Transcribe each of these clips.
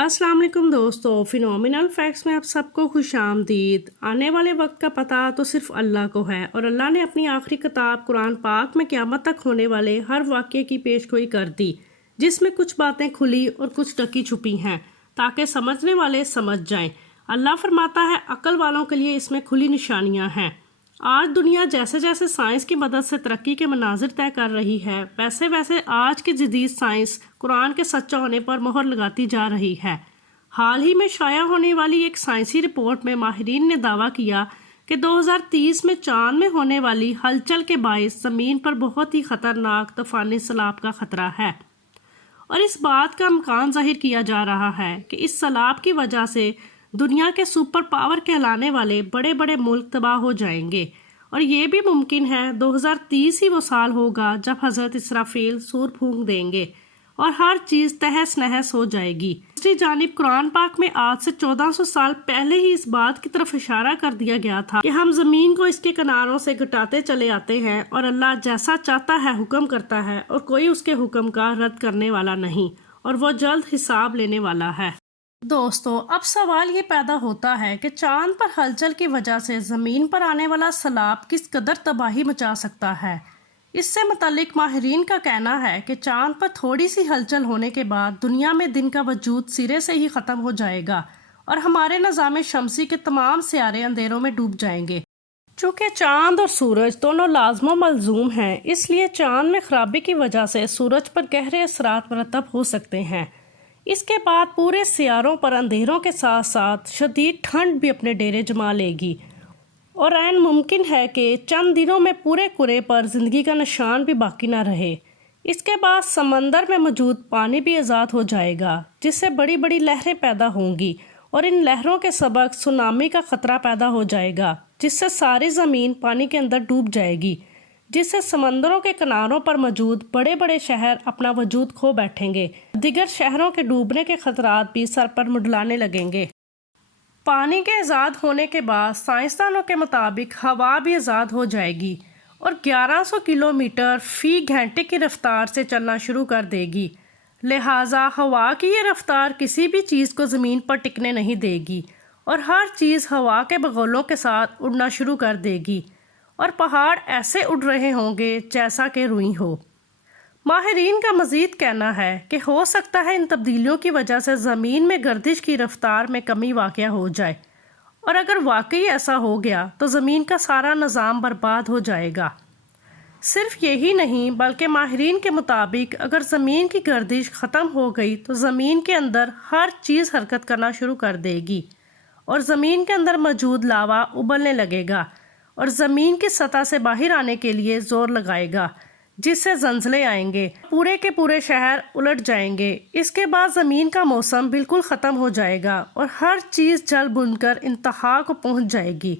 अस्सलाम वालेकुम दोस्तों, फिनोमिनल फैक्ट्स में आप सबको खुश आमदीद। आने वाले वक्त का पता तो सिर्फ अल्लाह को है और अल्लाह ने अपनी आखिरी किताब कुरान पाक में क़यामत तक होने वाले हर वाक़े की पेशगोई कर दी, जिसमें कुछ बातें खुली और कुछ ढकी छुपी हैं ताकि समझने वाले समझ जाएं। अल्लाह फरमाता है, अक्ल वालों के लिए इसमें खुली निशानियाँ हैं। आज दुनिया जैसे जैसे साइंस की मदद से तरक्की के मनाजिर तय कर रही है, वैसे वैसे आज की जदीद साइंस कुरान के सच्चा होने पर मोहर लगाती जा रही है। हाल ही में शाया होने वाली एक साइंसी रिपोर्ट में माहिरीन ने दावा किया कि 2030 में चांद में होने वाली हलचल के बायस ज़मीन पर बहुत ही ख़तरनाक तूफ़ानी सैलाब का ख़तरा है और इस बात का इम्कान जाहिर किया जा रहा है कि इस सैलाब की वजह से दुनिया के सुपर पावर कहलाने वाले बड़े बड़े मुल्क तबाह हो जाएंगे और ये भी मुमकिन है 2030 ही वो साल होगा जब हज़रत इसराफील सूर फूंक देंगे और हर चीज़ तहस नहस हो जाएगी। दूसरी जानिब कुरान पाक में आज से 1400 साल पहले ही इस बात की तरफ इशारा कर दिया गया था कि हम ज़मीन को इसके किनारों से घटाते चले आते हैं और अल्लाह जैसा चाहता है हुक्म करता है और कोई उसके हुक्म का रद्द करने वाला नहीं और वो जल्द हिसाब लेने वाला है। दोस्तों, अब सवाल ये पैदा होता है कि चांद पर हलचल की वजह से ज़मीन पर आने वाला सैलाब किस कदर तबाही मचा सकता है। इससे मुतालिक माहिरीन का कहना है कि चांद पर थोड़ी सी हलचल होने के बाद दुनिया में दिन का वजूद सिरे से ही ख़त्म हो जाएगा और हमारे निज़ाम शमसी के तमाम सियारे अंधेरों में डूब जाएंगे। चूँकि चांद और सूरज दोनों लाजम मलजूम हैं, इसलिए चांद में खराबी की वजह से सूरज पर गहरे असरात मरतब हो सकते हैं। इसके बाद पूरे सियारों पर अंधेरों के साथ साथ शदीद ठंड भी अपने डेरे जमा लेगी और ऐन मुमकिन है कि चंद दिनों में पूरे कुरे पर ज़िंदगी का निशान भी बाकी ना रहे। इसके बाद समंदर में मौजूद पानी भी आज़ाद हो जाएगा, जिससे बड़ी बड़ी लहरें पैदा होंगी और इन लहरों के सबब सुनामी का ख़तरा पैदा हो जाएगा, जिससे सारी ज़मीन पानी के अंदर डूब जाएगी, जिससे समंदरों के किनारों पर मौजूद बड़े बड़े शहर अपना वजूद खो बैठेंगे। दीगर शहरों के डूबने के खतरात भी सर पर मुंडलाने लगेंगे। पानी के आज़ाद होने के बाद साइंसदानों के मुताबिक हवा भी आज़ाद हो जाएगी और 1100 किलोमीटर फ़ी घंटे की रफ्तार से चलना शुरू कर देगी। लिहाजा हवा की ये रफ्तार किसी भी चीज़ को ज़मीन पर टिकने नहीं देगी और हर चीज़ हवा के बगोलों के साथ उड़ना शुरू कर देगी और पहाड़ ऐसे उड़ रहे होंगे जैसा कि रुई हो। माहिरीन का मज़ीद कहना है कि हो सकता है इन तब्दीलियों की वजह से ज़मीन में गर्दिश की रफ्तार में कमी वाक़या हो जाए और अगर वाकई ऐसा हो गया तो ज़मीन का सारा निज़ाम बर्बाद हो जाएगा। सिर्फ यही नहीं बल्कि माहिरीन के मुताबिक अगर ज़मीन की गर्दिश ख़त्म हो गई तो ज़मीन के अंदर हर चीज़ हरकत करना शुरू कर देगी और ज़मीन के अंदर मौजूद लावा उबलने लगेगा और ज़मीन की सतह से बाहर आने के लिए ज़ोर लगाएगा, जिससे ज़लज़ले आएंगे, पूरे के पूरे शहर उलट जाएंगे। इसके बाद ज़मीन का मौसम बिल्कुल ख़त्म हो जाएगा और हर चीज़ जल बुनकर इंतहा को पहुंच जाएगी।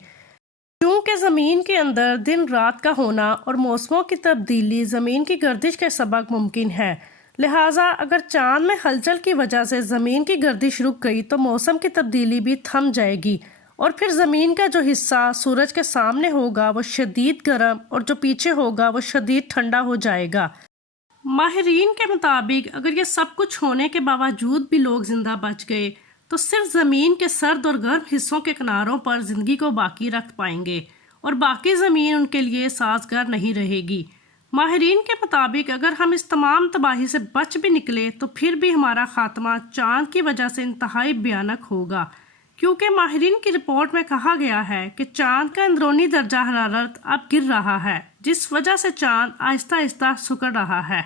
क्योंकि ज़मीन के अंदर दिन रात का होना और मौसमों की तब्दीली ज़मीन की गर्दिश के सबब मुमकिन है। लिहाजा अगर चांद में हलचल की वजह से ज़मीन की गर्दिश रुक गई तो मौसम की तब्दीली भी थम जाएगी और फिर ज़मीन का जो हिस्सा सूरज के सामने होगा वो शदीद गर्म और जो पीछे होगा वो शदीद ठंडा हो जाएगा। माहिरीन के मुताबिक अगर ये सब कुछ होने के बावजूद भी लोग ज़िंदा बच गए तो सिर्फ ज़मीन के सर्द और गर्म हिस्सों के किनारों पर ज़िंदगी को बाकी रख पाएंगे और बाकी ज़मीन उनके लिए साजगार नहीं रहेगी। माहिरीन के मुताबिक अगर हम इस तमाम तबाही से बच भी निकले तो फिर भी हमारा खात्मा चाँद की वजह से इंतहाई भयानक होगा, क्योंकि माहिरीन की रिपोर्ट में कहा गया है कि चांद का अंदरूनी दर्जा हरारत अब गिर रहा है, जिस वजह से चांद आहिस्ता आहिस्ता सिकुड़ रहा है।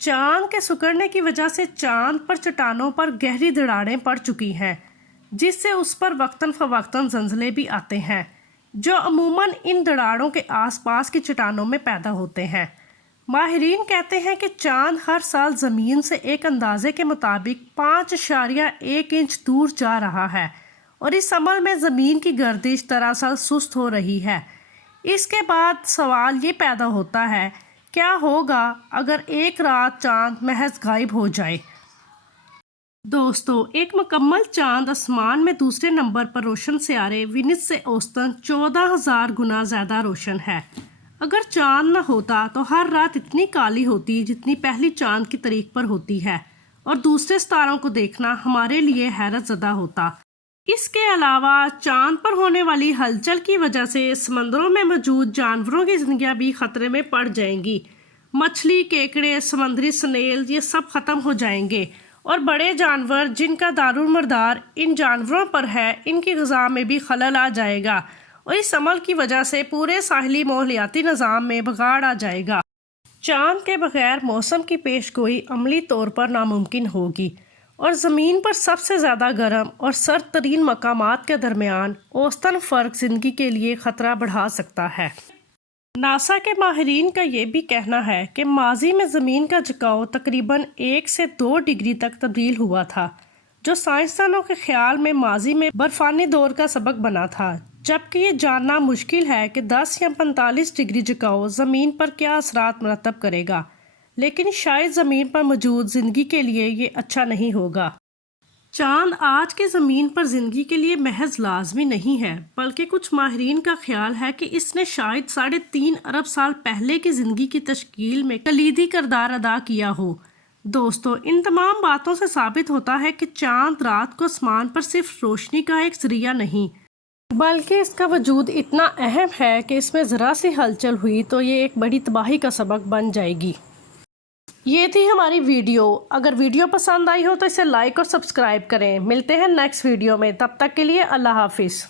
चांद के सिकुड़ने की वजह से चांद पर चट्टानों पर गहरी दरारें पड़ चुकी हैं, जिससे उस पर वक्तन फवक्तन ज़लज़ले भी आते हैं, जो अमूमन इन दरारों के आसपास की चट्टानों में पैदा होते हैं। माहिरीन कहते हैं कि चांद हर साल ज़मीन से एक अंदाजे के मुताबिक 5.1 इंच दूर जा रहा है और इस अमल में ज़मीन की गर्दिश दरअसल सुस्त हो रही है। इसके बाद सवाल ये पैदा होता है, क्या होगा अगर एक रात चांद महज गायब हो जाए। दोस्तों, एक मुकम्मल चांद आसमान में दूसरे नंबर पर रोशन सियारे विनिस से औसतन 14,000 गुना ज़्यादा रोशन है। अगर चांद न होता तो हर रात इतनी काली होती जितनी पहली चांद की तारीख पर होती है اور دوسرے ستاروں کو دیکھنا ہمارے لیے حیرت زدہ ہوتا۔ اس کے علاوہ چاند پر ہونے والی ہلچل کی وجہ سے سمندروں میں موجود جانوروں کی زندگیاں بھی خطرے میں پڑ جائیں گی۔ مچھلی، کیکڑے، سمندری سنیل یہ سب ختم ہو جائیں گے، اور بڑے جانور جن کا دارالمدار ان جانوروں پر ہے، ان کی غذا میں بھی خلل آ جائے گا، اور اس عمل کی وجہ سے پورے ساحلی ماحولیاتی نظام میں بگاڑ آ جائے گا۔ چاند کے بغیر موسم کی پیش گوئی عملی طور پر ناممکن ہوگی، اور زمین پر سب سے زیادہ گرم اور سرد ترین مقامات کے درمیان اوسطاً فرق زندگی کے لیے خطرہ بڑھا سکتا ہے۔ ناسا کے ماہرین کا یہ بھی کہنا ہے کہ ماضی میں زمین کا جھکاؤ تقریباً 1 سے 2 ڈگری تک تبدیل ہوا تھا، جو سائنسدانوں کے خیال میں ماضی میں برفانی دور کا سبب بنا تھا، جبکہ یہ جاننا مشکل ہے کہ 10 یا 45 ڈگری جھکاؤ زمین پر کیا اثرات مرتب کرے گا، لیکن شاید زمین پر موجود زندگی کے لیے یہ اچھا نہیں ہوگا۔ چاند آج کے زمین پر زندگی کے لیے محض لازمی نہیں ہے، بلکہ کچھ ماہرین کا خیال ہے کہ اس نے شاید 3.5 ارب سال پہلے کی زندگی کی تشکیل میں کلیدی کردار ادا کیا ہو۔ دوستو، ان تمام باتوں سے ثابت ہوتا ہے کہ چاند رات کو آسمان پر صرف روشنی کا ایک ذریعہ نہیں، بلکہ اس کا وجود اتنا اہم ہے کہ اس میں ذرا سی ہلچل ہوئی تو یہ ایک بڑی تباہی کا سبب بن جائے گی۔ یہ تھی ہماری ویڈیو۔ اگر ویڈیو پسند آئی ہو تو اسے لائک اور سبسکرائب کریں۔ ملتے ہیں نیکسٹ ویڈیو میں، تب تک کے لیے اللہ حافظ۔